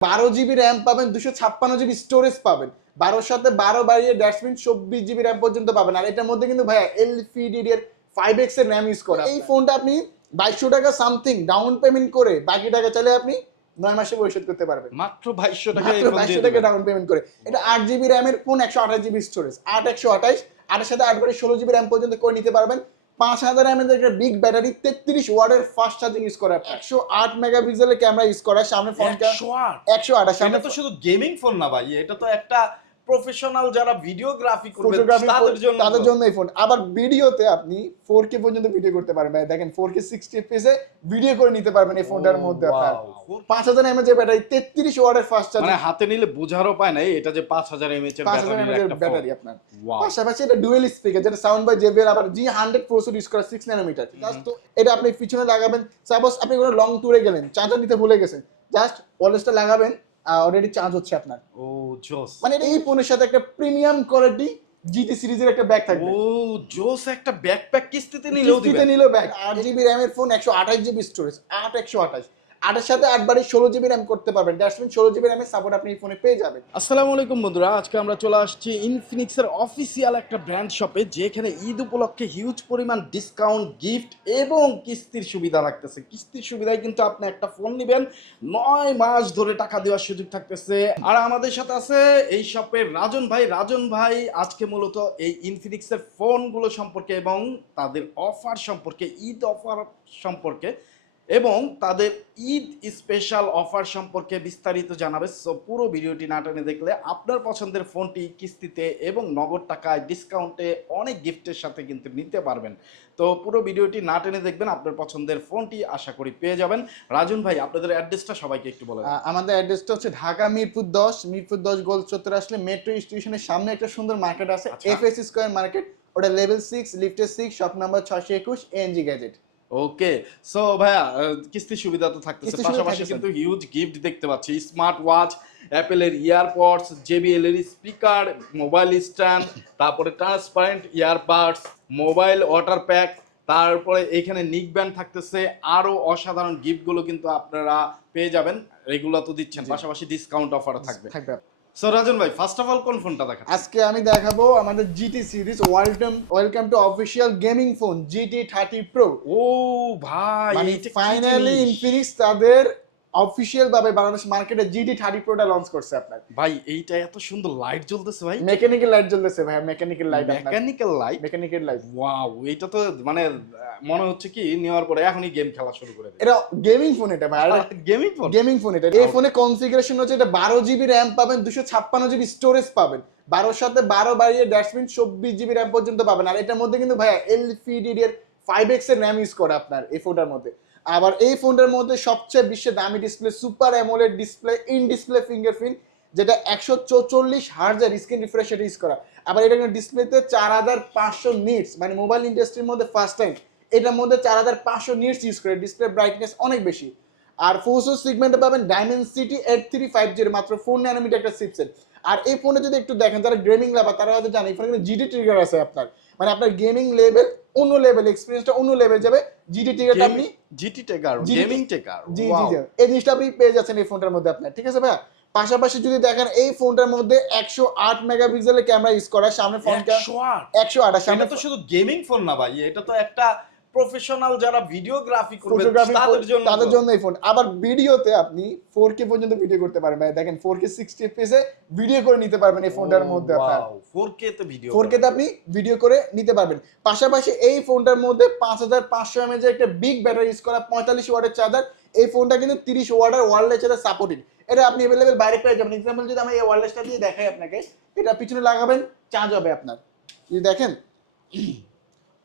বারো GB RAM পাবেন দুশো ছাপ্পান্ন জিবি স্টোরেজ পাবেন। বারোর সাথে বারো বাড়িয়ে ড্যাশবিন চব্বিশ জিবি র্যাম পর্যন্ত পাবেন। আর এটার মধ্যে কিন্তু ভাইয়া এলপিডি এর ফাইভ এক্সের র্যাম ইউজ করে এই ফোনটা আপনি বাইশশো টাকা সামথিং ডাউন পেমেন্ট করে বাকি টাকা চাইলে আপনি নয় মাসে পরিশোধ করতে পারবেন। মাত্র বাইশশো টাকা বাইশশো টাকা ডাউন পেমেন্ট করে। এটা আট জিবি র্যামের ফোন একশো আঠাশ জিবি স্টোরেজ আট একশো আঠাশ আটের সাথে আট বারে ষোলো জিবি র্যাম পর্যন্ত করে নিতে পারবেন। পাঁচ হাজার এমএর একটা বিগ ব্যাটারি তেত্রিশ ওয়ার্ডের ফাস্ট চার্জিং ইউজ করা। একশো আট মেগাপিক্সেলের ক্যামেরা ইউজ করা। সামনে ফোন একশো আট? সামনে এটা তো শুধু গেমিং ফোন না ভাই এটা তো একটা প্রফেশনাল যারা ভিডিওগ্রাফি করবে তাদের জন্য তাদের জন্য এই ফোন আবার ভিডিওতে আপনি ফোর কে পর্যন্ত ভিডিও করতে পারবেন। ভাই দেখেন ফোর কে সিক্সটি এফপিএসে ভিডিও করে নিতে পারবেন এই ফোনটার মধ্যে আপনার। wow. পাঁচ হাজার এমএচ এর ব্যাটারি তেত্রিশ ওয়ার্ডের ফাস্ট চার্জিং মানে হাতে নিলে বোঝারও পায় না এটা যে পাঁচ হাজার এমএচ এর এর একটা ব্যাটারি আপনার. পাশাপাশি এটা ডুয়েল স্পিকার যেটা সাউন্ড বাই জেবিএল আবার জি হান্ড্রেড প্রসেসর ইউজ করা সিক্স ন্যানোমিটার জাস্ট তো এটা আপনি পিছনে লাগাবেন। সাপোজ আপনি কোনো লং ট্যুরে গেলেন চার্জার নিতে ভুলে গেছেন জাস্ট ওয়ালেসটা লাগাবেন অলরেডি চার্জ হচ্ছে আপনার। ও জোস। মানে এই ফোনের সাথে একটা প্রিমিয়াম কোয়ালিটি জিটি সিরিজের একটা ব্যাগ থাকবে। ও জোস একটা ব্যাকপ্যাক কিস্তিতে নিলেও কিস্তিতে দিবেন। ব্যাগ। আট জিবি র্যামের ফোন একশো আঠাশ জিবি স্টোরেজ আট একশো আঠাশ। আটের সাথে আট বাড়ি ষোলো জিবি র্যাম করতে পারবেন। ডাস্টবিন ষোলো জিবি র্যামের সাপোর্ট আপনি এই ফোনে পেয়ে যাবেন। আসসালামু আলাইকুম বন্ধুরা, আজকে আমরা চলে আসছি ইনফিনিক্সের অফিসিয়াল একটা ব্র্যান্ড শপে যেখানে ঈদ উপলক্ষে হিউজ পরিমাণ ডিসকাউন্ট গিফট এবং কিস্তির সুবিধা রাখতেছে কিস্তির সুবিধায় কিন্তু আপনি একটা ফোন নেবেন, নয় মাস ধরে টাকা দেওয়ার সুযোগ থাকতেছে। আর আমাদের সাথে আছে এই শপের রাজন ভাই। রাজন ভাই, আজকে মূলত এই ইনফিনিক্সের ফোনগুলো সম্পর্কে এবং তাদের অফার সম্পর্কে, ঈদ অফার সম্পর্কে এবং তাদের ঈদ স্পেশাল অফার সম্পর্কে বিস্তারিত জানাবে। সো পুরো ভিডিওটি না টেনে দেখলে আপনার পছন্দের ফোনটি কিস্তিতে এবং নগদ টাকায় ডিসকাউন্টে অনেক গিফটের সাথে কিন্তু নিতে পারবেন। তো পুরো ভিডিওটি না টেনে দেখবেন আপনার পছন্দের ফোনটি আশা করি পেয়ে যাবেন। রাজুন ভাই আপনাদের অ্যাড্রেসটা সবাইকে একটু বলেন। আমাদের অ্যাড্রেসটা হচ্ছে ঢাকা মিরপুর দশ মিরপুর দশ গোল চত্বর আসলে মেট্রো স্টেশনের সামনে একটা সুন্দর মার্কেট আছে। এফ এস স্কোয়ার মার্কেট ওটা লেভেল সিক্স লিফটের সিক্স শপ নাম্বার ছশো একুশ এনজি গ্যাজেট ওকে সো ভাইয়া আহ, কিস্তির সুবিধা তো থাকতেছে। পাশাপাশি কিন্তু হিউজ গিফট দেখতে পাচ্ছি। স্মার্ট ওয়াচ অ্যাপেলের ইয়ারপডস জেবিএল এর স্পিকার মোবাইল স্ট্যান্ড তারপরে transparent earbuds mobile water pack তারপরে এখানে নিক ব্যান্ড থাকতেছে। আরও অসাধারণ গিফটগুলো কিন্তু আপনারা পেয়ে যাবেন। এগুলো তো দিচ্ছেন। পাশাপাশি ডিসকাউন্ট অফারও থাকবে। থাকবে। সো রাজন ভাই ফার্স্ট অফ অল কোন ফোনটা দেখা আজকে আমি দেখাবো আমাদের GT series welcome welcome to official gaming phone GT thirty pro ও ভাই মানে ফাইনালি জিনিস? ইনফিনিক্স তাদের অফিসিয়াল ভাবে বাংলাদেশ মার্কেটে জিটি থার্টি প্রোটা লঞ্চ করছে আপনার। ভাই এইটা এত সুন্দর লাইট জ্বলতেছে ভাই। মেকানিক্যাল লাইট জ্বলতেছে ভাই mechanical light mechanical light mechanical light wow এটা তো মানে মনে হচ্ছে কি নেওয়ার পরে এখনই গেম খেলা শুরু করে এটা গেমিং ফোন এটা ভাই গেমিং ফোন গেমিং ফোন এটা। এই ফোনে কনফিগারেশন হচ্ছে এটা বারো জিবি র্যাম পাবেন দুশো ছাপ্পান্ন জিবি স্টোরেজ পাবেন। বারোর সাথে বারো বাড়িয়ে ড্যাশবিন চব্বিশ জিবি র্যাম পর্যন্ত পাবেন। আর এটার মধ্যে কিন্তু ভাইয়া এলপিডি এর ফাইভ এক্সের র্যাম ইউজ করে আপনার এই ফোনটার মধ্যে। আবার এই ফোনটার মধ্যে সবচেয়ে বিশ্বের দামি display super AMOLED display in display fingerprint যেটা একশো চৌচল্লিশ হার্জের স্ক্রিন রিফ্রেশ ইউজ করা। আবার এটা কিন্তু ডিসপ্লেতে চার হাজার পাঁচশো নিটস মানে মোবাইল ইন্ডাস্ট্রির মধ্যে ফার্স্ট টাইম এটার মধ্যে চার হাজার পাঁচশো নিটস ইউজ করে ডিসপ্লে ব্রাইটনেস অনেক বেশি। আর ফোরসো সিগমেন্টে পাবেন Dimensity eight three five zero মাত্র ফোর ন্যানোমিটার একটা চিপসেট আর এই ফোনে যদি একটু দেখেন, যারা গেমিং লাভার তারা হয়তো জানে এই ফোনে কিন্তু জিডি ট্রিগার আছে আপনার। মানে আপনার গেমিং লেভেল অন্য লেভেল এক্সপিরিয়েন্সটা অন্য লেভেল যাবে। জিটি টেকার আপনি জিটি টেকার গেমিং টেকার জি জি জি এই জিনিসটা আপনি পেয়ে যাচ্ছেন এই ফোনটার মধ্যে আপনার ঠিক আছে ভাইয়া? পাশাপাশি যদি দেখেন এই ফোনটার মধ্যে একশো আট মেগাপিক্সেলের ক্যামেরা ইউজ করা সামনে ফোনটা একশো আট? সামনে এটা তো শুধু গেমিং ফোন না ভাই এটা তো একটা প্রফেশনাল যারা ভিডিওগ্রাফি করবে তাদের জন্য তাদের জন্য এই ফোন আবার ভিডিওতে আপনি ফোর কে পর্যন্ত ভিডিও করতে পারবেন। ভাই দেখেন ফোর কে সিক্সটি এফপিএস এ ভিডিও করে নিতে পারবেন এই ফোনটার মধ্যে আপনার। 4K তে ভিডিও ফোর তে আপনি ভিডিও করে নিতে পারবেন। পাশাপাশি এই ফোনটার মধ্যে পাঁচ হাজার পাঁচশো এমএজ একটা বিগ ব্যাটারি ইউজ করা পঁয়তাল্লিশ ওয়াটের চার্জার এই ফোনটা কিন্তু তিরিশ ওয়াটের ওয়ারলেস এর সাপোর্টেড এটা আপনি অ্যাভেলেবেল বাইরে পেয়ে যাবেন। এক্সাম্পল যদি আমি এই ওয়ারলেসটা দিয়ে দেখাই আপনাকে এটা পিছনে লাগাবেন চার্জ হবে আপনার। যদি দেখেন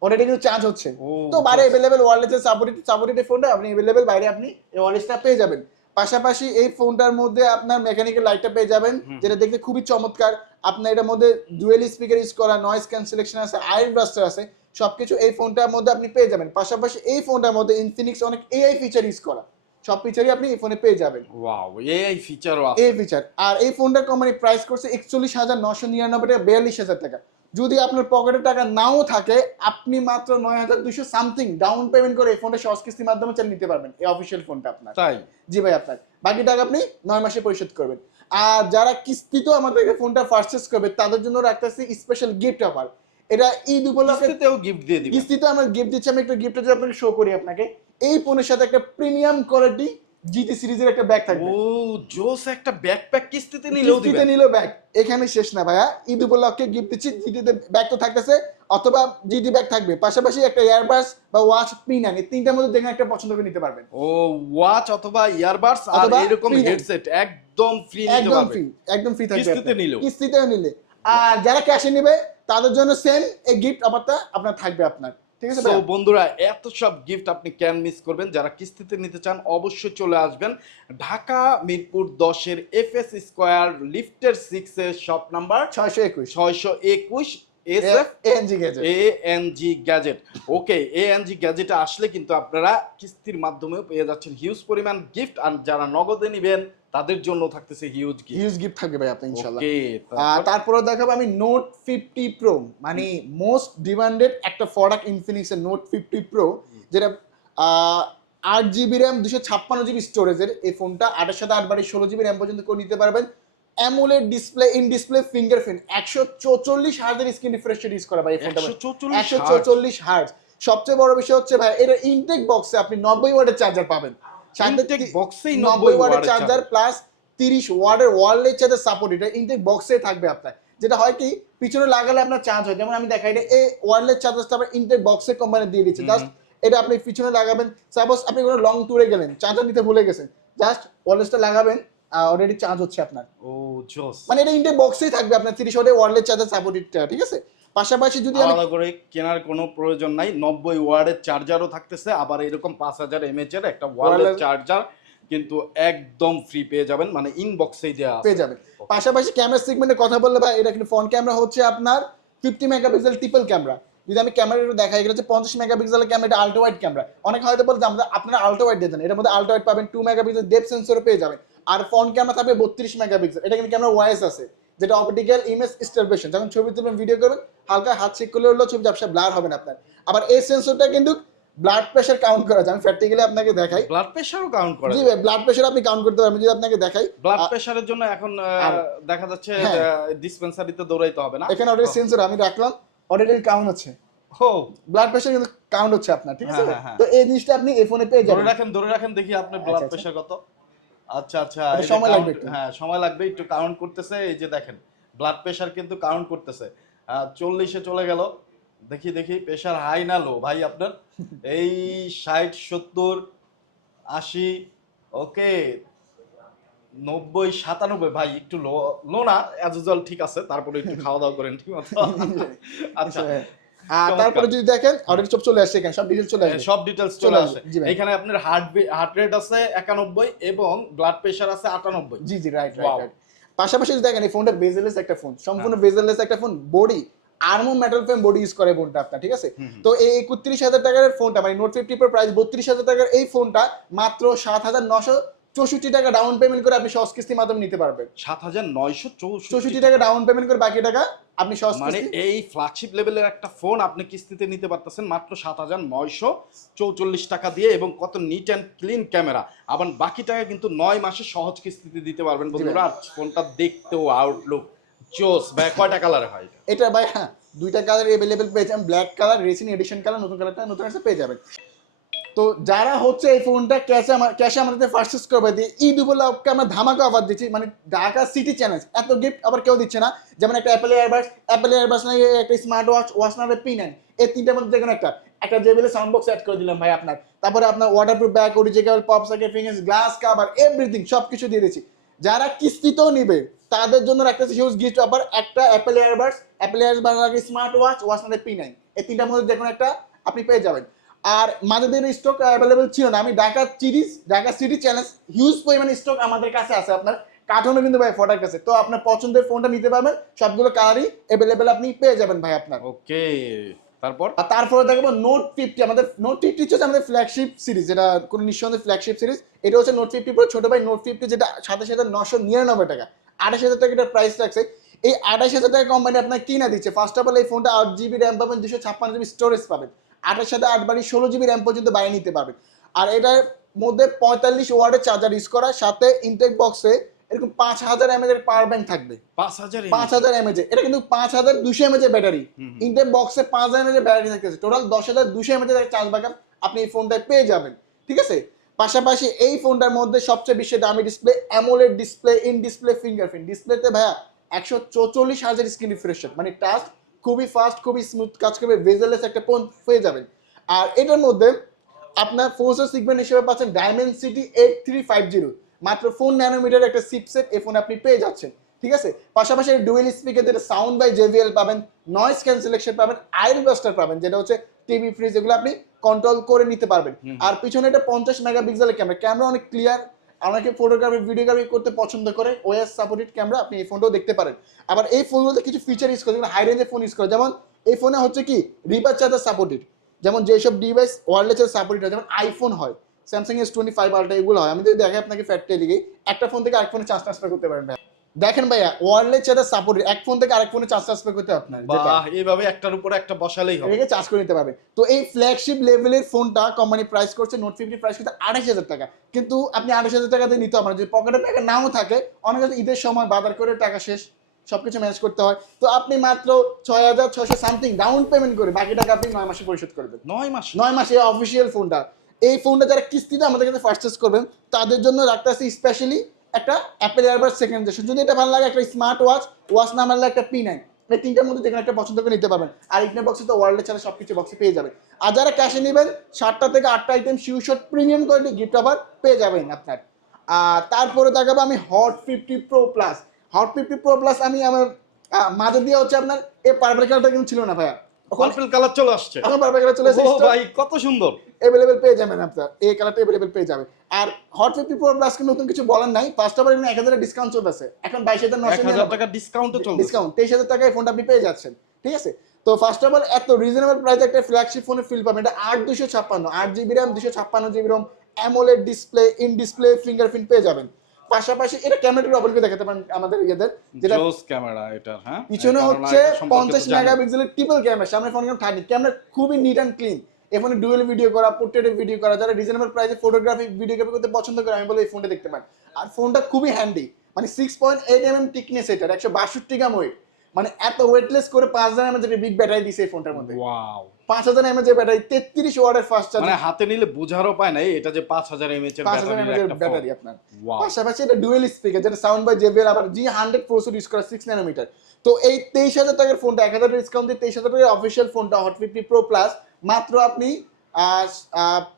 অলরেডি কিন্তু চার্জ হচ্ছে। তো বাইরে অ্যাভেলেবেল ওয়ারলেসের সাপোর্টেড সাপোর্টেড ফোনটা আপনি অ্যাভেলেবেল বাইরে আপনি এই ওয়ারলেসটা পেয়ে যাবেন। পাশাপাশি এই ফোনটার মধ্যে আপনার মেকানিক্যাল লাইটটা পেয়ে যাবেন যেটা দেখতে খুবই চমৎকার। আপনার এটার মধ্যে ডুয়েল স্পিকার ইউজ করা নয়েজ ক্যান্সেলেশন আছে আয়রন ব্লাস্টার আছে সবকিছু এই ফোনটার মধ্যে আপনি পেয়ে যাবেন। পাশাপাশি এই ফোনটার মধ্যে ইনফিনিক্স অনেক এআই ফিচার ইউজ করা। সব ফিচারই আপনি এই ফোনে পেয়ে যাবেন। ওয়াও এই ফিচারও এই ফিচার আর এই ফোনটার কোম্পানি প্রাইস করছে একচল্লিশ হাজার নশো নিরানব্বই টাকা বিয়াল্লিশ হাজার টাকা। যদি আপনার পকেটে টাকা নাও থাকে আপনি মাত্র নয় হাজার দুশো সামথিং ডাউন পেমেন্ট করে এই ফোনটা সহজ কিস্তির মাধ্যমে চালিয়ে নিতে পারবেন এই অফিসিয়াল ফোনটা আপনার। তাই? জি ভাই আপনার। বাকি টাকা আপনি নয় মাসে পরিশোধ করবেন। আর যারা কিস্তিতেও আমাদেরকে ফোনটা পারচেস করবে তাদের জন্য রাখতেছি স্পেশাল গিফট অফার এটা ঈদ উপলক্ষে কিস্তিতেও গিফট দিয়ে দিবেন। কিস্তিতে আমরা গিফট দিচ্ছি আমি একটা গিফট যদি আপনাকে শো করি আপনাকে। এই ফোনের সাথে একটা প্রিমিয়াম কোয়ালিটি জিটি সিরিজের একটা ব্যাগ থাকবে। ও জোস একটা ব্যাকপ্যাক কিস্তিতে নিলেও কিস্তিতে নিলেও ব্যাগ এখানে শেষ না ভাইয়া। ঈদ উপলক্ষে গিফট দিচ্ছি। জিটিতে ব্যাগ তো থাকতেছে। অথবা জিটি ব্যাগ থাকবে। পাশাপাশি একটা এয়ারবাস বা ওয়াচ পিন আনি তিনটার মধ্যে দেখেন একটা পছন্দ করে নিতে পারবেন। ও ওয়াচ অথবা ইয়ারবাডস আর এরকম হেডসেট একদম ফ্রি নিতে একদম ফ্রি একদম ফ্রি থাকবে কিস্তিতে। নিলেও। কিস্তিতেও নিলে। আর যারা ক্যাশে নেবে তাদের জন্য সেম এই গিফট অফারটা আপনার থাকবে আপনার। ঠিক আছে বন্ধুরা এত সব গিফট আপনি ক্যান মিস করবেন। যারা কিস্তিতে নিতে চান অবশ্যই চলে আসবেন। ঢাকা মিরপুর দশের এফ এস স্কোয়ার লিফটের সিক্স এর শপ নাম্বার ছয়শো একুশ। ছয়শো একুশ এএনজি ওকে এ গ্যাজেটে আসলে কিন্তু আপনারা কিস্তির মাধ্যমেও পেয়ে যাচ্ছেন হিউজ পরিমাণ গিফট আর যারা নগদে নিবেন তাদের জন্য থাকতেছে হিউজ গিফট হিউজ গিফট থাকবে ভাই আপনি আর তারপরে? দেখাবো আমি নোট ফিফটি প্রো মানে মোস্ট ডিমান্ডেড একটা প্রোডাক্ট ইনফিনিক্স এর নোট ফিফটি প্রো যেটা আট জিবি র্যাম দুশো ছাপ্পান্ন জিবি স্টোরেজের এই ফোনটা আটের সাথে আট বাড়ি ষোলো জিবি র্যাম পর্যন্ত করে নিতে পারবেন। AMOLED display in display fingerprint একশো চৌচল্লিশ হার্জের স্ক্রিন রিফ্রেশ রেট ইউজ করা ভাই এই ফোনটা একশো চৌচল্লিশ হার্জ সবচেয়ে বড় বিষয় হচ্ছে ভাই এটা ইনটেক বক্সে আপনি নব্বই ওয়াটের চার্জার পাবেন। সাথে Intake box এই নব্বই 90 ওয়াটের এর চার্জার প্লাস তিরিশ ওয়াটের ওয়ারলেস চার্জার সাপোর্ট এটা ইনটেক বক্সে থাকবে আপনার। যেটা হয় কি পিছনে লাগালে আপনার চার্জ হয়। যেমন আমি দেখাই এটা এই চার্জারটা ইনটেক বক্সে কোম্পানি দিয়ে দিচ্ছে। জাস্ট এটা আপনি পিছনে লাগাবেন। সাপোজ আপনি কোনো লং ট্যুরে গেলেন চার্জার নিতে ভুলে গেছেন। জাস্ট ওয়ারলেসটা লাগাবেন অলরেডি চার্জ হচ্ছে আপনার। ও জোস। মানে এটা ইনটেক বক্সেই থাকবে আপনার তিরিশ ওয়াটের ওয়ারলেস চার্জার সাপোর্টেড ঠিক আছে? পাশাপাশি যদি আলাদা করে কেনার কোনো প্রয়োজন নাই নব্বই ওয়ার্ডের চার্জারও থাকতেছে আবার এরকম পাঁচ হাজার এমএচ এর একটা ওয়ারলেস চার্জার কিন্তু একদম ফ্রি পেয়ে যাবেন মানে ইনবক্সেই দেওয়া পেয়ে যাবেন। পাশাপাশি ক্যামেরা সেগমেন্টে কথা বললে ভাই এটা কিন্তু ফ্রন্ট ক্যামেরা হচ্ছে আপনার ফিফটি মেগাপিক্সেল ট্রিপল ক্যামেরা যদি আমি ক্যামেরা একটু দেখাই এটা হচ্ছে পঞ্চাশ মেগাপিক্সেলের ক্যামেরা এটা আল্ট্রা ওয়াইড ক্যামেরা অনেক হয়তো বলতে আমরা আপনারা আল্ট্রা ওয়াইড দিয়েছেন এটার মধ্যে আল্ট্রা ওয়াইড পাবেন টু মেগাপিক্সেল ডেপ সেন্সরও পেয়ে যাবেন। আর ফ্রন্ট ক্যামেরা থাকবে বত্রিশ মেগাপিক্সেল এটা কিন্তু ক্যামেরা ওয়াইস আছে। যেটা অপটিক্যাল ইমেজ স্টেবলেশন যখন ছবি তুলবেন ভিডিও করবেন হালকা হাত চেক করলে হলো ছবি ব্যবসা ব্লার হবে না আপনার। আবার এই সেন্সরটা কিন্তু ব্লাড প্রেশার কাউন্ট করা যায়। আমি প্র্যাকটিক্যালি আপনাকে দেখাই। ব্লাড প্রেশারও কাউন্ট করে জি ভাই ব্লাড প্রেশার আপনি কাউন্ট করতে পারবেন যদি আপনাকে দেখাই ব্লাড প্রেশারের জন্য এখন দেখা যাচ্ছে হ্যাঁ। ডিসপেন্সারিতে দৌড়াইতে হবে না? এখানে অলরেডি সেন্সর আমি রাখলাম। অলরেডি কাউন্ট হচ্ছে। ও ব্লাড প্রেশার কিন্তু কাউন্ট হচ্ছে আপনার ঠিক আছে হ্যাঁ, হ্যাঁ, হ্যাঁ। তো এই জিনিসটা আপনি এই ফোনে পেয়ে ধরে রাখেন ধরে রাখেন দেখি আপনার ব্লাড আচ্ছা, প্রেশার কত। আচ্ছা আচ্ছা যে সময় লাগবে হ্যাঁ সময় লাগবে একটু কাউন্ট করতেছে এই যে দেখেন ব্লাড প্রেশার কিন্তু কাউন্ট করতেছে। চল্লিশে চলে গেল। দেখি দেখি প্রেশার হাই না লো ভাই আপনার? এই ষাট সত্তর আশি ওকে নব্বই সাতানব্বই ভাই একটু লো লো না অ্যাজ ঠিক আছে তারপরে একটু খাওয়া দাওয়া করেন ঠিক মতো। আচ্ছা চমৎকার। তারপরে যদি দেখেন অলরেডি সব চলে আসছে এখানে সব ডিটেলস চলে আসবে। সব ডিটেলস চলে আসে এখানে আপনার হার্ট হার্ট রেট আছে একানব্বই এবং ব্লাড প্রেশার আছে আটানব্বই। জি জি রাইট রাইট পাশাপাশি যদি দেখেন এই ফোনটা বেজেলেস একটা ফোন সম্পূর্ণ বেজেলেস একটা phone body armour metal frame body use করে ফোনটা আপনার ঠিক আছে? তো এই একত্রিশ হাজার টাকার ফোনটা মানে নোট ফিফটি প্রাইস বত্রিশ হাজার টাকার এই ফোনটা মাত্র সাত হাজার নশো চৌষট্টি টাকা ডাউন পেমেন্ট করে আপনি সহজ কিস্তির মাধ্যমে নিতে পারবেন। সাত হাজার নয়শো চৌষট্টি টাকা ডাউন পেমেন্ট করে বাকি টাকা আপনি সহজ মানে এই ফ্ল্যাগশিপ লেভেলের একটা ফোন আপনি কিস্তিতে নিতে পারতেছেন মাত্র সাত হাজার নয়শো চৌচল্লিশ টাকা দিয়ে এবং কত নিট অ্যান্ড ক্লিন ক্যামেরা আবার বাকি টাকা কিন্তু নয় মাসে সহজ কিস্তিতে দিতে পারবেন বন্ধুরা। আর ফোনটা দেখতেও আউটলুক জোস। ভাই কয়টা কালারে হয় এটা? এটা ভাই হ্যাঁ দুইটা কালার এভেলেবেল পেয়ে যাবেন। Black colour racing edition colour নতুন কালারটা নতুন একটা পেয়ে যাবেন। তো যারা হচ্ছে এই ফোনটা ক্যাশে আমার ক্যাশে আমাদের পারচেস করবে, দিয়ে ঈদ উপলক্ষে আমরা ধামাকা অফার দিচ্ছি মানে ঢাকা সিটি চ্যালেঞ্জ এত গিফট আবার কেউ দিচ্ছে না। যেমন একটা অ্যাপেল এয়ারবাস অ্যাপেল এয়ারবাস না একটা স্মার্ট ওয়াচ ওয়াচ না পি নেন এই তিনটার মধ্যে যেকোনো একটা। একটা জেবেলে সাউন্ড বক্স অ্যাড করে দিলাম ভাই আপনার। তারপরে আপনার waterproof bag original pop cycle fingers glass cover everything সব কিছু দিয়ে দিচ্ছি। যারা কিস্তিতেও নিবে, তাদের জন্য একটা হিউজ গিফট অফার একটা Apple earbuds Apple earbuds smart watch watch না পি নাইন এই তিনটার মধ্যে যে কোনো একটা আপনি পেয়ে যাবেন। আর মাঝে দিন স্টক অ্যাভেলেবেল ছিল না। আমি Dhaka series Dhaka city challenge huge পরিমাণে স্টক আমাদের কাছে আছে। আপনার কার্টুনও কিন্তু ভাই ফটার কাছে তো আপনার পছন্দের ফোনটা নিতে পারবেন। সবগুলো কালারই অ্যাভেলেবেল আপনি পেয়ে যাবেন ভাই আপনার। ওকে তারপর? আর তারপরে দেখব নোট ফিফটি আমাদের নোট ফিফটি হচ্ছে আমাদের ফ্ল্যাগশিপ সিরিজ যেটা কোনো নিঃসন্দেহে ফ্ল্যাগশিপ সিরিজ এটা হচ্ছে নোট ফিফটি প্রো ছোট ভাই নোট ফিফটি যেটা সাতাশ হাজার নশো নিরানব্বই টাকা। আঠাশ হাজার টাকা এটার প্রাইস রাখছে। এই আঠাশ হাজার টাকা কোম্পানি আপনার কিনা দিচ্ছে। ফার্স্ট অফ অল এই ফোনটা আট জিবি র্যাম পাবেন দুশো ছাপ্পান্ন জিবি স্টোরেজ পাবেন। আঠাশ সাথে আট বাড়ি ষোলো জিবি র্যাম পর্যন্ত বাইরে নিতে পারবেন আর এটার মধ্যে পঁয়তাল্লিশ ওয়ার্ডের চার্জার ইউজ করা সাথে ইনটেক বক্সে এরকম পাঁচ হাজার এমএজ এর পাওয়ার ব্যাংক থাকবে। পাঁচ হাজার পাঁচ হাজার এমএজ এটা কিন্তু পাঁচ হাজার দুশো এমএজ এর ব্যাটারি। ইনটেক বক্সে পাঁচ হাজার এমএজ এর ব্যাটারি থাকতেছে। টোটাল দশ হাজার দুশো এমএজ এর চার্জ ব্যাকআপ আপনি এই ফোনটায় পেয়ে যাবেন। ঠিক আছে? পাশাপাশি এই ফোনটার মধ্যে সবচেয়ে বেশি দামি display AMOLED display in display fingerprint ডিসপ্লেতে ভাইয়া একশো চৌচল্লিশ হাজার স্ক্রিন রিফ্রেশন মানে টাচ খুবই ফাস্ট খুবই স্মুথ কাজ করবে ভেজেলেস একটা ফোন হয়ে যাবেন। আর এটার মধ্যে আপনার ফোর্সের সিগমেন্ট হিসেবে পাচ্ছেন Dimensity eight three five zero মাত্র ফোর ন্যানোমিটার একটা চিপসেট এই ফোন আপনি পেয়ে যাচ্ছেন ঠিক আছে? পাশাপাশি ডুয়েল স্পিকার যেটা সাউন্ড বাই জেভিএল পাবেন নয়েজ ক্যান্সেলেকশন পাবেন আইল বাস্টার পাবেন যেটা হচ্ছে টিভি ফ্রিজ এগুলো আপনি কন্ট্রোল করে নিতে পারবেন। আর পিছনে এটা পঞ্চাশ মেগাপিক্সেলের ক্যামেরা ক্যামেরা অনেক ক্লিয়ার অনেকে ফটোগ্রাফি ভিডিওগ্রাফি করতে পছন্দ করে ওএস সাপোর্টেড ক্যামেরা আপনি এই ফোনটাও দেখতে পারেন। আবার এই ফোনগুলোতে কিছু ফিচার ইউজ করে, যেমন হাই রেঞ্জের ফোন ইউজ করে, যেমন এই ফোনে হচ্ছে কি রিভার চার্জার সাপোর্টেড যেমন যেসব ডিভাইস ওয়ারলেস সাপোর্টেড হয়, যেমন আইফোন হয় স্যামসাং এস টোয়েন্টি ফাইভ আলটা এগুলো হয়। আমি যদি দেখে আপনাকে ফ্যাক্টরি দিকে একটা ফোন থেকে আরেক ফোনে চার্জ ট্রান্সফার করতে পারেন দেখেন ভাইয়া ওয়ারলেস চার্জার সাপোর্ট এক ফোন থেকে আরেক ফোনে চার্জ ট্রান্সফার করতে আপনার বাহ এইভাবে একটার উপরে একটা বসালেই হবে। এটাকে চার্জ করে নিতে পারবে তো এই ফ্ল্যাগশিপ লেভেলের ফোনটা কোম্পানি প্রাইস করছে নোট ফিফটি প্রাইস করতে আঠাশ হাজার টাকা। কিন্তু আপনি আঠাশ হাজার টাকা দিয়ে নিতে পারেন যদি পকেটে টাকা নাও থাকে অনেক ঈদের সময় বাজার করে টাকা শেষ সবকিছু ম্যানেজ করতে হয়। তো আপনি মাত্র ছয় হাজার ছয়শো সামথিং ডাউন পেমেন্ট করে বাকি টাকা আপনি নয় মাসে পরিশোধ করবেন নয় মাস? নয় মাসে অফিসিয়াল ফোনটা এই ফোনটা যারা কিস্তিতে আমাদের কাছে পারচেস করবেন তাদের জন্য রাখতে আসি স্পেশালি একটা অ্যাপেল এয়ারবাড সেকেন্ড জেনারেশন যদি এটা ভালো লাগে, একটা স্মার্ট ওয়াচ ওয়াচ না মারলে একটা পি নাইন এই তিনটার মধ্যে যেখানে একটা পছন্দ করে নিতে পারবেন। আর ইটনে বক্সে তো ওয়ার্ল্ডে ছাড়া সব কিছু বক্সে পেয়ে যাবেন। আর যারা ক্যাশে নেবেন, সাতটা থেকে আটটা item sure shot premium quality gift offer পেয়ে যাবেন আপনার। আর তারপরে দেখাবো আমি hot fifty pro plus hot fifty pro plus আমি আমার মাঝে দিয়ে হচ্ছে আপনার, এই পার্পল কালারটা কিন্তু ছিল না ভাইয়া। পার্পল কালার চলে আসছে। এখন পার্পল কালার চলে ও ভাই কত সুন্দর। অ্যাভেলেবেল পেয়ে যাবেন আপনার এই কালারটা অ্যাভেলেবেল পেয়ে যাবেন। আর হট ফিফটি প্রো প্লাসকে নতুন কিছু বলার নাই। অফ এক হাজার ডিসকাউন্ট চলতেছে। এখন বাইশ হাজার নশো টাকা ডিসকাউন্টও চলবে ডিসকাউন্ট তেইশ হাজার টাকায় ফোনটা আপনি পেয়ে যাচ্ছেন। ঠিক আছে? তো ফার্স্ট অফ অল এত রিজনেবল প্রাইসে একটা ফ্ল্যাগশিপ ফোনের ফিল পাবেন। এটা আট দুশো ছাপ্পান্ন। আট জিবি র্যাম দুশো ছাপ্পান্ন GB ROM AMOLED display in display fingerprint পেয়ে যাবেন। পাশাপাশি এটা ক্যামেরাটা করে দেখাতে পারেন আমাদের ইয়েদের যেটা জোস ক্যামেরা এটা হ্যাঁ? পিছনে হচ্ছে এটা সম্পর্কে তো পঞ্চাশ জানি। মেগাপিক্সেলের ট্রিপল ক্যামেরা সামনে ফোন ক্যামেরা থার্টি ক্যামেরা খুবই নিট অ্যান্ড ক্লিন এখানে ডুয়েল ভিডিও করা পোর্ট্রেটেড ভিডিও করা যারা রিজনেবল প্রাইসে ফটোগ্রাফি ভিডিওগ্রাফি করতে পছন্দ করে আমি বলে এই ফোনটা দেখতে পান আর ফোনটা খুবই হ্যান্ডি মানে six point eight M M thickness এটার একশো বাষট্টি গ্রাম ওয়েট মানে এত ওয়েটলেস করে পাঁচ হাজার এমএচ বিগ ব্যাটারি দিছে এই ফোনটার মধ্যে। ওয়াও পাঁচ হাজার এমএচ এর ব্যাটারি তেত্রিশ ফাস্ট চার্জ মানে হাতে নিলে বোঝারও পায় না এটা যে পাঁচ হাজার এমএচ এর ব্যাটারি এমএচ এর ব্যাটারি আপনার। পাশাপাশি এটা ডুয়েল স্পিকার যেটা সাউন্ড বাই জেবিএল আবার জি হান্ড্রেড প্রসেসর ইউজ করা সিক্স ন্যানোমিটার তো এই তেইশ হাজার টাকার ফোনটা এক হাজার ডিসকাউন্ট দিয়ে তেইশ হাজার টাকার অফিসিয়াল ফোনটা হট ফিফটি প্রো প্লাস মাত্র আপনি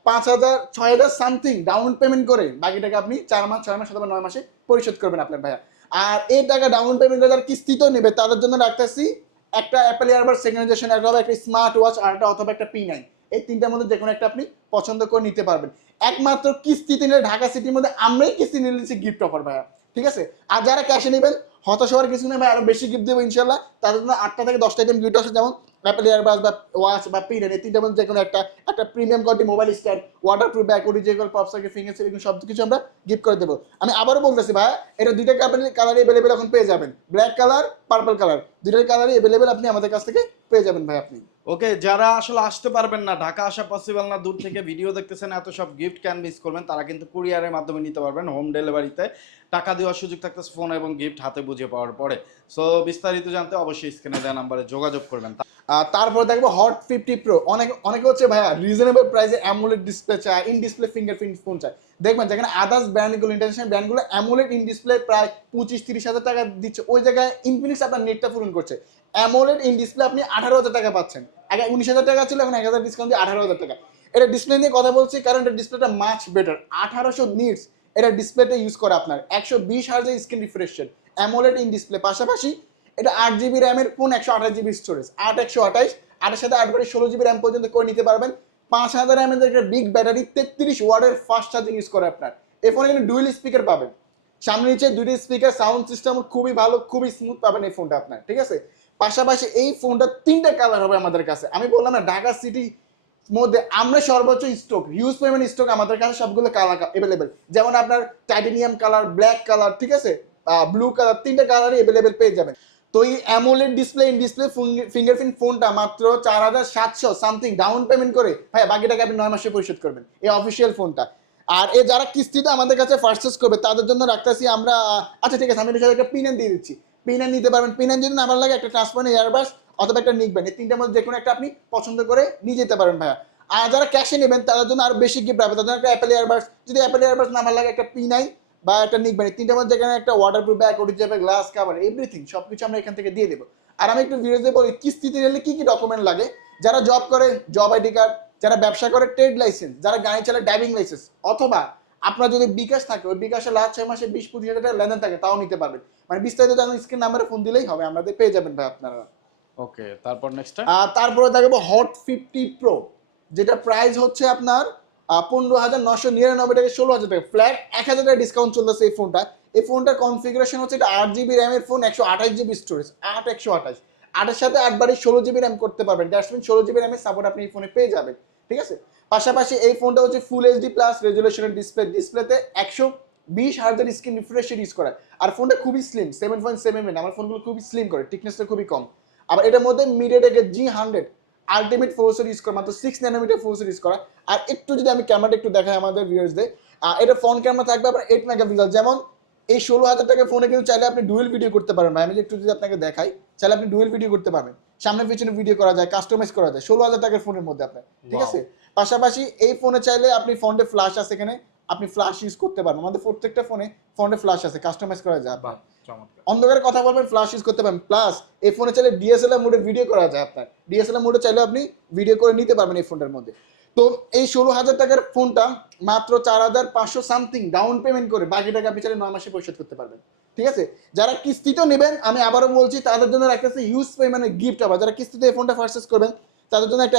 পাঁচ হাজার ছয় হাজার সামথিং ডাউন পেমেন্ট করে বাকি টাকা আপনি চার মাস ছয় মাস অথবা নয় মাসে পরিশোধ করবেন আপনার ভাইয়া। আর এই টাকা ডাউন পেমেন্ট যারা কিস্তিতেও নেবে তাদের জন্য রাখতেছি একটা অ্যাপেল এয়ারবার সেকেন্ড জেনারেশন একটা একটা স্মার্ট ওয়াচ আর একটা অথবা একটা পি নাইন এই তিনটার মধ্যে যে কোনো একটা আপনি পছন্দ করে নিতে পারবেন। একমাত্র কিস্তিতে নিলে ঢাকা সিটির মধ্যে আমরাই কিস্তি নিয়ে নিচ্ছি গিফট অফার ভাইয়া। ঠিক আছে? আর যারা ক্যাশে নেবেন, হতাশ হওয়ার কিছু নেই, ভাই। আরও বেশি গিফট দেবো, ইনশাল্লাহ। তাদের জন্য আটটা থেকে দশটা আইটেম গিফট আসে, যেমন অ্যাপেল এয়ারবাস বা ওয়াচ বা পিন এই তিনটার মধ্যে যে কোনো একটা একটা premium quality mobile stand waterproof back original pop circuit finger saving সব কিছু আমরা গিফট করে দেবো। আমি আবারও বলতেছি ভাই, এটা দুইটা কালারই অ্যাভেলেবেল এখন পেয়ে যাবেন। ব্ল্যাক কালার পার্পল কালার দুইটার কালারই অ্যাভেলেবেল আপনি আমাদের কাছ থেকে পেয়ে যাবেন ভাই আপনি। ওকে, যারা আসলে আসতে পারবেন না, ঢাকা আসা পসিবল না, দূর থেকে ভিডিও দেখতেছেন, এত সব গিফট ক্যান মিস করবেন, তারা কিন্তু কুরিয়ারের মাধ্যমে নিতে পারবেন হোম ডেলিভারিতে টাকা দেওয়ার সুযোগ থাকতেছে ফোন এবং গিফট হাতে বুঝে পাওয়ার পরে। সো বিস্তারিত জানতে অবশ্যই স্ক্রিনে দেওয়া নাম্বারে যোগাযোগ করবেন। তারপর দেখব হট ফিফটি প্রো অনেক, অনেকে হচ্ছে ভাইয়া রিজনেবল প্রাইসে অ্যামোলেড ডিসপ্লে চায় ইন ডিসপ্লে ফিঙ্গারপ্রিন্ট ফোন চায়। দেখবেন যেখানে আদার্স ব্র্যান্ডগুলো ইন্টারন্যাশনাল ব্র্যান্ডগুলো অ্যামোলেড ইন ডিসপ্লে প্রায় পঁচিশ, তিরিশ হাজার টাকা দিচ্ছে। ওই জায়গায় ইনফিনিক্স আপনার নেটটা পূরণ করছে। অ্যামোলেড ইন ডিসপ্লে আপনি আঠারো হাজার টাকা পাচ্ছেন। আগে উনিশ হাজার টাকা ছিল, এখন এক হাজার ডিসকাউন্ট দিয়ে আঠারো হাজার টাকা। এটা ডিসপ্লে নিয়ে কথা বলছি, কারণ এটা ডিসপ্লেটা মাচ বেটার আঠারোশো নিটস এটা ডিসপ্লেতে ইউজ করে আপনার। একশো বিশ হাজার screen refresh AMOLED in display পাশাপাশি এটা আট জিবি র্যামের ফোন একশো আঠাশ জিবি স্টোরেজ আট, একশো আঠাশ। আটের সাথে আট বারে ষোলো জিবি র্যাম পর্যন্ত করে নিতে পারবেন। পাঁচ হাজার এমএর একটা বিগ ব্যাটারি তেত্রিশ ওয়ার্ডের ফাস্ট চার্জিং ইউজ করে আপনার। এই ফোনে কিন্তু ডুয়েল স্পিকার পাবেন। সামনে নিচে দুইটি স্পিকার সাউন্ড সিস্টেম খুবই ভালো, খুবই স্মুথ পাবেন এই ফোনটা আপনার। ঠিক আছে? পাশাপাশি এই ফোনটা তিনটা কালার হবে আমাদের কাছে। আমি বললাম না, ঢাকা সিটি মধ্যে আমরা সর্বোচ্চ স্টক হিউজ পরিমাণ স্টক আমাদের কাছে সবগুলো কালার অ্যাভেলেবেল যেমন আপনার টাইটেনিয়াম কালার ব্ল্যাক কালার ঠিক আছে? ব্লু কালার তিনটা কালারই অ্যাভেলেবেল পেয়ে যাবেন। তো এই AMOLED display in display fingerprint ফোনটা মাত্র চার হাজার সাতশো সামথিং ডাউন পেমেন্ট করে, ভাই, বাকি টাকা আপনি নয় মাসে পরিশোধ করবেন এই অফিসিয়াল ফোনটা আর এ যারা কিস্তিতে আমাদের কাছে পারচেস করবে, তাদের জন্য রাখতেছি আমরা আচ্ছা ঠিক আছে, আমি একটা পিনেন দিয়ে দিচ্ছি। পিনেন নিতে পারবেন। পিনেন যদি না ভালো লাগে, একটা ট্রান্সপারেন্ট এয়ারবাস অথবা একটা নিকবেন এই তিনটার মধ্যে যে কোনো একটা আপনি পছন্দ করে নিয়ে যেতে পারেন ভাইয়া। আর যারা ক্যাশে নেবেন, তাদের জন্য আরও বেশি গিফট পাবে তাদের একটা অ্যাপেল এয়ারবাস যদি অ্যাপেল এয়ারবাস না ভালো লাগে, একটা পি নাইন বা একটা নিকবেন এই তিনটার মধ্যে যেখানে একটা ওয়াটার প্রুফ ব্যাগ যাবে গ্লাস কাভার এভরিথিং সব কিছু আমরা এখান থেকে দিয়ে দেবো। আর আমি একটু ভিডিওতে বলি কিস্তিতে নিলে কি কি ডকুমেন্ট লাগে? যারা জব করে জব আইডি কার্ড যারা ব্যবসা করে ট্রেড লাইসেন্স যারা গাড়ি চালায় ড্রাইভিং লাইসেন্স অথবা আপনার যদি বিকাশ থাকে, ওই বিকাশে লাস্ট ছয় মাসে বিশ, পঁচিশ হাজার টাকা লেনদেন থাকে, তাও নিতে পারবেন। মানে বিস্তারিত জানেন স্ক্রিন নাম্বারে ফোন দিলেই হবে আমাদের পেয়ে যাবেন ভাই আপনারা। ওকে তারপর নেক্সট আর তারপরে থাকবে হট ফিফটি প্রো যেটা প্রাইস হচ্ছে আপনার পনেরো হাজার নশো নিরানব্বই টাকা ষোলো হাজার টাকা। ফ্ল্যাট এক হাজার টাকা ডিসকাউন্ট চলতেছে এই ফোনটা এই ফোনটার কনফিগারেশন হচ্ছে এটা আট জিবি র্যামের ফোন একশো আঠাশ জিবি স্টোরেজ আট একশো আঠাশ। আটের সাথে আট বারে ষোলো জিবি র্যাম করতে পারবেন। ড্যাশমিন ষোলো জিবি র্যামের সাপোর্ট আপনি এই ফোনে পেয়ে যাবেন। ঠিক আছে? পাশাপাশি এই ফোনটা হচ্ছে ফুল এইচডি প্লাস রেজুলেশনের ডিসপ্লে ডিসপ্লেতে একশো বিশ হাজার স্ক্রিন রিফ্রেশের ইউজ করা আর ফোনটা খুবই slim seven point seven M আমার ফোনগুলো খুবই স্লিম করে টিকনেসটা খুবই কম। আবার এটার মধ্যে মিডিয়াটেকের জি হান্ড্রেড আলটিমেট ফোর্সের ইউজ করা মাত্র সিক্স ন্যানোমিটার ফোর্সের ইউজ করা। আর একটু যদি আমি ক্যামেরাটা একটু দেখাই আমাদের ভিউয়ার্সদের এটা ফ্রন্ট ক্যামেরা থাকবে আপনার এইট মেগাপিক্সেল যেমন এই ষোলো হাজার টাকার ফোনে কিন্তু চাইলে আপনি ডুয়েল ভিডিও করতে পারেন ভাই। আমি একটু যদি আপনাকে দেখাই চাইলে আপনি ডুয়েল ভিডিও করতে পারবেন। সামনে পিছনে ভিডিও করা যায় কাস্টমাইজ করা যায় ষোলো হাজার টাকার ফোনের মধ্যে আপনার। ঠিক আছে? পাশাপাশি এই ফোনে চাইলে আপনি ফোনে ফ্ল্যাশ আছে এখানে আপনি ফ্ল্যাশ ইউজ করতে পারবেন। আমাদের প্রত্যেকটা ফোনে ফোনে ফ্ল্যাশ আছে কাস্টমাইজ করা যায় আপনার। চমৎকার। অন্ধকারে কথা বলবেন ফ্ল্যাশ ইউজ করতে পারবেন। প্লাস এই ফোনে চাইলে ডিএসএলআর মোডে ভিডিও করা যায় আপনার। ডিএসএলআর মোডে চাইলে আপনি ভিডিও করে নিতে পারবেন এই ফোনটার মধ্যে। তো এই ষোলো হাজার টাকার ফোনটা মাত্র চার হাজার পাঁচশো সামথিং ডাউন পেমেন্ট করে বাকি টাকা আপনি চাইলে নয় মাসে পরিশোধ করতে পারবেন। ঠিক আছে? যারা কিস্তিতেও নেবেন আমি আবারও বলছি তাদের জন্য রাখতেছে হিউজ পরিমাণে গিফট আবার। যারা কিস্তিতে এই ফোনটা পারচেস করবেন তাদের জন্য একটা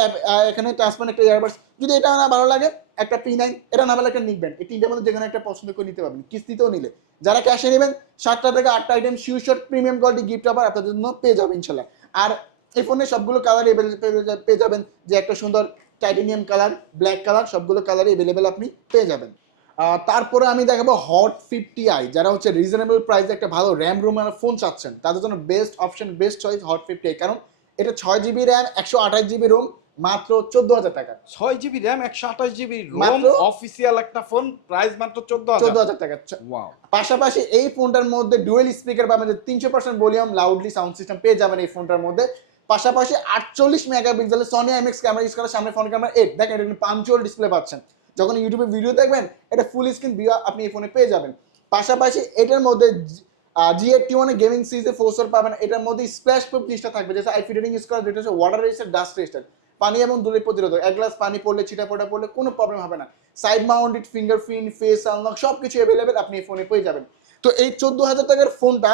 এখানে ট্রান্সপারেন্ট একটা ইয়ারবাডস যদি এটা না ভালো লাগে একটা পি নাইন এটা না একটা নিবেন এই তিনটার মধ্যে যেখানে একটা পছন্দ করে নিতে পারবেন, কিস্তিতেও নিলে। যারা ক্যাশে নেবেন, সাতটা থেকে আটটা item sure shot premium quality gift আবার আপনাদের জন্য পেয়ে যাবেন ইনশাল্লাহ। আর এই ফোনে সবগুলো কালার পেয়ে যাবেন যে একটা সুন্দর টাইটেনিয়াম কালার ব্ল্যাক কালার সবগুলো কালারই এভেলেবেল আপনি পেয়ে যাবেন। তারপরে আমি দেখাবো হট ফিফটি আই যারা হচ্ছে রিজনেবল প্রাইসে একটা ভালো র্যাম রুম ফোন চাচ্ছেন, তাদের জন্য best option best choice hot fifty I কারণ এটা ছয় জিবি র্যাম একশো আঠাশ জিবি রুম মাত্র চোদ্দ হাজার টাকা। ছয় জিবি র্যাম একশো আঠাশ জিবি মাত্র- অফিসিয়াল একটা ফোন প্রাইস মাত্র চোদ্দ চোদ্দ হাজার টাকা পাশাপাশি এই ফোনটার মধ্যে ডুয়েল স্পিকার পাবেন তিনশো percent volume loudly sound system পেয়ে যাবেন এই ফোনটার মধ্যে। পাশাপাশি আটচল্লিশ মেগাপিক্সেলের সনি এমএক্স ক্যামেরা ইউজ করা সামনে ফোন ক্যামেরা এইট দেখেন এটা পাঞ্চুয়াল ডিসপ্লে পাচ্ছেন। যখন ইউটিউবে ভিডিও দেখবেন এটা ফুল স্ক্রিন ভিউ আপনি এই ফোনে পেয়ে যাবেন। পাশাপাশি এটার মধ্যে জি এইটটি ওয়ানে গেমিং সিরিজে ফোর্সর পাবেন। এটার মধ্যে স্প্ল্যাশ প্রুফ জিনিসটা থাকবে যেটা আই ফিটারিং ইউজ করা যেটা হচ্ছে ওয়াটার রেজিস্টার ডাস্ট রেজিস্টার পানি এবং ধুলি প্রতিরোধক। এক গ্লাস পানি পড়লে, ছিটা পোটা পড়লে কোনো প্রবলেম হবে না। Side mounted fingerprint face unlock সব কিছু অ্যাভেলেবেল আপনি এই ফোনে পেয়ে যাবেন। তো এই চোদ্দ হাজার টাকার ফোনটা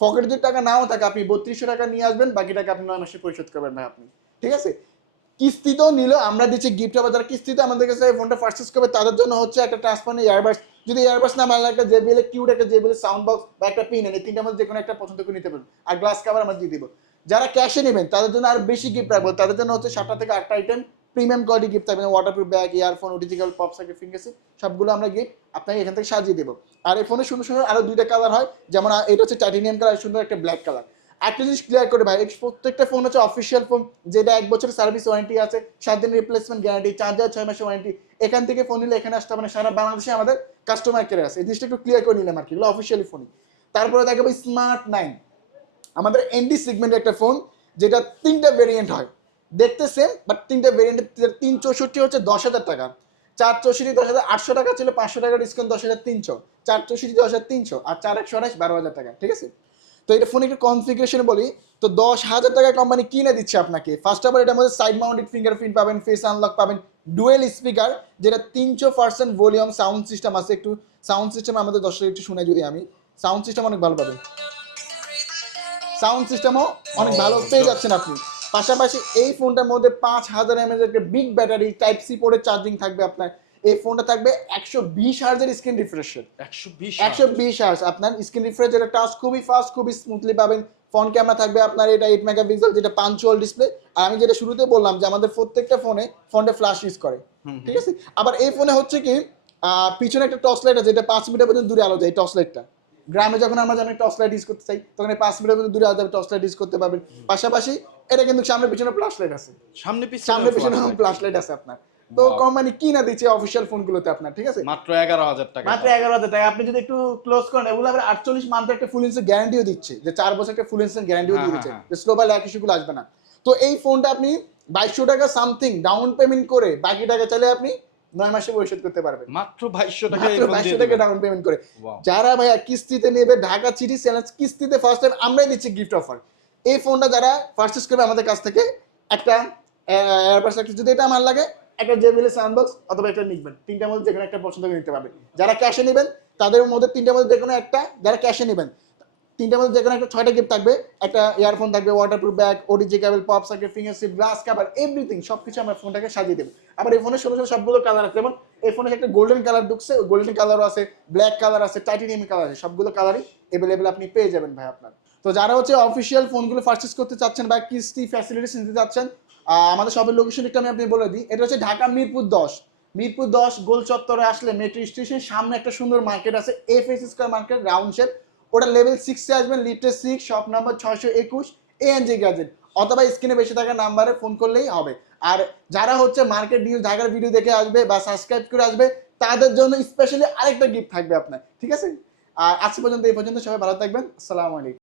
পকেটে যদি টাকা নাও থাকে, আপনি বত্রিশশো টাকা নিয়ে আসবেন, বাকি টাকা আপনি নয় মাসে পরিশোধ করবেন ভাই আপনি। ঠিক আছে? কিস্তিতেও নিলে, আমরা দিচ্ছি গিফট আবার যারা কিস্তিতে আমাদের কাছে ফোনটা পারচেস করবে, তাদের জন্য হচ্ছে একটা ট্রান্সপারেন্ট ইয়ারবাস যদি ইয়ারবাস না মানলে একটা জেবিএল কিউট একটা জেবিএল সাউন্ড বক্স বা একটা পিন এনে, তিনটার মধ্যে যে কোনো একটা পছন্দ করে নিতে পারবেন। আর গ্লাস কাভার আমরা দিয়ে দিব। যারা ক্যাশে নেবেন, তাদের জন্য আর বেশি গিফট রাখব। তাদের জন্য হচ্ছে সাতটা থেকে আটটা আইটেম প্রিমিয়াম কোয়ালিটি গিফট থাকবে waterproof bag earphone ওটিজিক্যাল pop cycle ফিঙ্গারসি সবগুলো আমরা গিফট আপনাকে এখান থেকে সাজিয়ে দেবো। আর এই ফোনে সুন্দর সুন্দর আরও দুইটা কালার হয়, যেমন এটা হচ্ছে টাইটেনিয়াম কালার সুন্দর একটা ব্ল্যাক কালার একটা জিনিস ক্লিয়ার করে ভাই প্রত্যেকটা ফোন হচ্ছে অফিসিয়াল ফোন যেটা এক বছরের সার্ভিস ওয়ারেন্টি আছে, সাত দিন রিপ্লেসমেন্ট গ্যারান্টি চার্জার ছয় মাসের ওয়ারেন্টি এখান থেকে ফোন নিলে এখানে আসতে মানে সারা বাংলাদেশে আমাদের কাস্টমার কেয়ার আছে। এই জিনিসটা একটু ক্লিয়ার করে নিলাম আর কি অফিসিয়ালি ফোনই তারপরে দেখাবো স্মার্ট নাইন আমাদের এনডি সেগমেন্টের একটা ফোন যেটা তিনটা ভেরিয়েন্ট হয়। দেখতে সেম বাট তিনটা ভেরিয়েন্টের তিন চৌষট্টি হচ্ছে দশ হাজার টাকা। চার চৌষট্টি দশ হাজার আটশো টাকা ছিল, পাঁচশো টাকা ডিসকাউন্ট দশ হাজার তিনশো। চার চৌষট্টি দশ হাজার তিনশো আর চার একশো আঠাশ, বারো হাজার টাকা, ঠিক আছে? তো এটা ফোন একটু কনফিগারেশন বলি, তো দশ হাজার টাকা কোম্পানি কিনে দিচ্ছে আপনাকে। ফার্স্ট অফ অল এটার মধ্যে সাইড মাউন্টেড ফিঙ্গারপ্রিন্ট পাবেন ফেস আনলক পাবেন ডুয়েল স্পিকার যেটা তিনশো পার্সেন্ট ভলিউম সাউন্ড সিস্টেম আছে। একটু সাউন্ড সিস্টেম আমাদের দর্শক একটু শুনে যদি আমি। সাউন্ড সিস্টেম অনেক ভালো পাবেন। সাউন্ড সিস্টেমও অনেক ভালো। পেয়ে যাচ্ছেন আপনি। পাশাপাশি এই ফোনটার মধ্যে পাঁচ হাজার এমএজ একটা বিগ ব্যাটারি টাইপ সি পোর্টে চার্জিং থাকবে আপনার। এই ফোনটা থাকবে একশো বিশ হার্জের স্ক্রিন রিফ্রেশের একশো বিশ হার্স আপনার স্ক্রিন রিফ্রেশ যেটা টাচ খুবই ফাস্ট খুবই স্মুথলি পাবেন। ফ্রন্ট ক্যামেরা থাকবে আপনার এটা এইট মেগাপিক্সেল যেটা পাঞ্চুয়াল ডিসপ্লে আর আমি যেটা শুরুতে বললাম যে আমাদের প্রত্যেকটা ফোনে ফোনটা ফ্ল্যাশ ইউজ করে। ঠিক আছে? আবার এই ফোনে হচ্ছে কি পিছনে একটা টর্চ লাইট আছে যেটা পাঁচ মিটার পর্যন্ত দূরে আলো যায় টর্চ লাইটটা গ্রামে যখন আমরা জানি টর্চ লাইট ইউজ করতে চাই তখন পাঁচ মিটার পর্যন্ত দূরে যাবে টর্চ লাইট ইউজ করতে পারবেন। পাশাপাশি এটা কিন্তু সামনে পিছনে ফ্ল্যাশ লাইট আছে। সামনে পিছনে সামনে পিছনে। ফ্ল্যাশ লাইট আছে আপনার। তো. কোম্পানি কি না দিচ্ছে অফিসিয়াল ফোনগুলোতে আপনার ঠিক আছে? মাত্র এগারো হাজার টাকা। মাত্র এগারো হাজার টাকা। আপনি যদি একটু ক্লোজ করেন এগুলো আবার আটচল্লিশ মান্থের একটা ফুল ইন্সের গ্যারান্টিও দিচ্ছে। যে চার বছর একটা ফুল ইন্সের গ্যারান্টিও দিয়ে দিচ্ছে। যে স্লোবাল এক ইস্যুগুলো আসবে না। তো এই ফোনটা আপনি বাইশশো টাকা সামথিং ডাউন পেমেন্ট করে বাকি টাকা চাইলে আপনি নয় মাসে পরিশোধ করতে পারবেন মাত্র বাইশশো টাকা বাইশশো টাকা ডাউন পেমেন্ট করে। যারা ভাইয়া কিস্তিতে নেবে ঢাকা চ্যালেঞ্জ কিস্তিতে ফার্স্ট টাইম আমরাই দিচ্ছি গিফট অফার এই ফোনটা যারা পারচেস করবে আমাদের কাছ থেকে একটা এয়ারপাস একটা যদি এটা আমার লাগে একটা জেবিএল সাউন্ডবক্স অথবা একটা নিবেন তিনটার মধ্যে যে কোনো একটা পছন্দ করে নিতে পারবেন যারা ক্যাশে নেবেন তাদের মধ্যে তিনটার মধ্যে যে কোনো একটা যারা ক্যাশে নেবেন তিনটার মধ্যে যে কোনো একটা ছয়টা গিফট থাকবে, একটা ইয়ারফোন থাকবে waterproof bag OTG cable pop circuit finger sip glass cover everything সবকিছু আমরা ফোনটাকে সাজিয়ে দেবো। আবার এই ফোনের ষোলো সবগুলো কালার আছে। যেমন এই ফোনে একটা গোল্ডেন কালার ঢুকছে গোল্ডেন কালারও আছে ব্ল্যাক কালার আছে টাইটেনিয়াম কালার আছে, সবগুলো কালারই এভেলেবেল আপনি পেয়ে যাবেন ভাই আপনার। তো যারা হচ্ছে অফিসিয়াল ফোনগুলো পারচেস করতে চাচ্ছেন বা কিস্তি ফ্যাসিলিটিস নিতে চাচ্ছেন আমাদের সবের লোকেশন একটু আমি আপনি বলে দিই। এটা হচ্ছে ঢাকা মিরপুর দশ। মিরপুর দশ গোল চত্বরে আসলে মেট্রো স্টেশনের সামনে একটা সুন্দর মার্কেট আছে F S square market round shape ওটা লেভেল সিক্সে আসবেন লিটার সিক্স শপ নাম্বার ছশো একুশ এএনজি গ্যাজেট অথবা স্ক্রিনে বেশি থাকা নাম্বারে ফোন করলেই হবে। আর যারা হচ্ছে মার্কেট নিউজ ঢাকার ভিডিও দেখে আসবে বা সাবস্ক্রাইব করে আসবে, তাদের জন্য স্পেশালি আরেকটা গিফট থাকবে আপনার, ঠিক আছে? আর আজকে পর্যন্ত এই পর্যন্ত সবাই ভালো থাকবেন। আসসালামু আলাইকুম।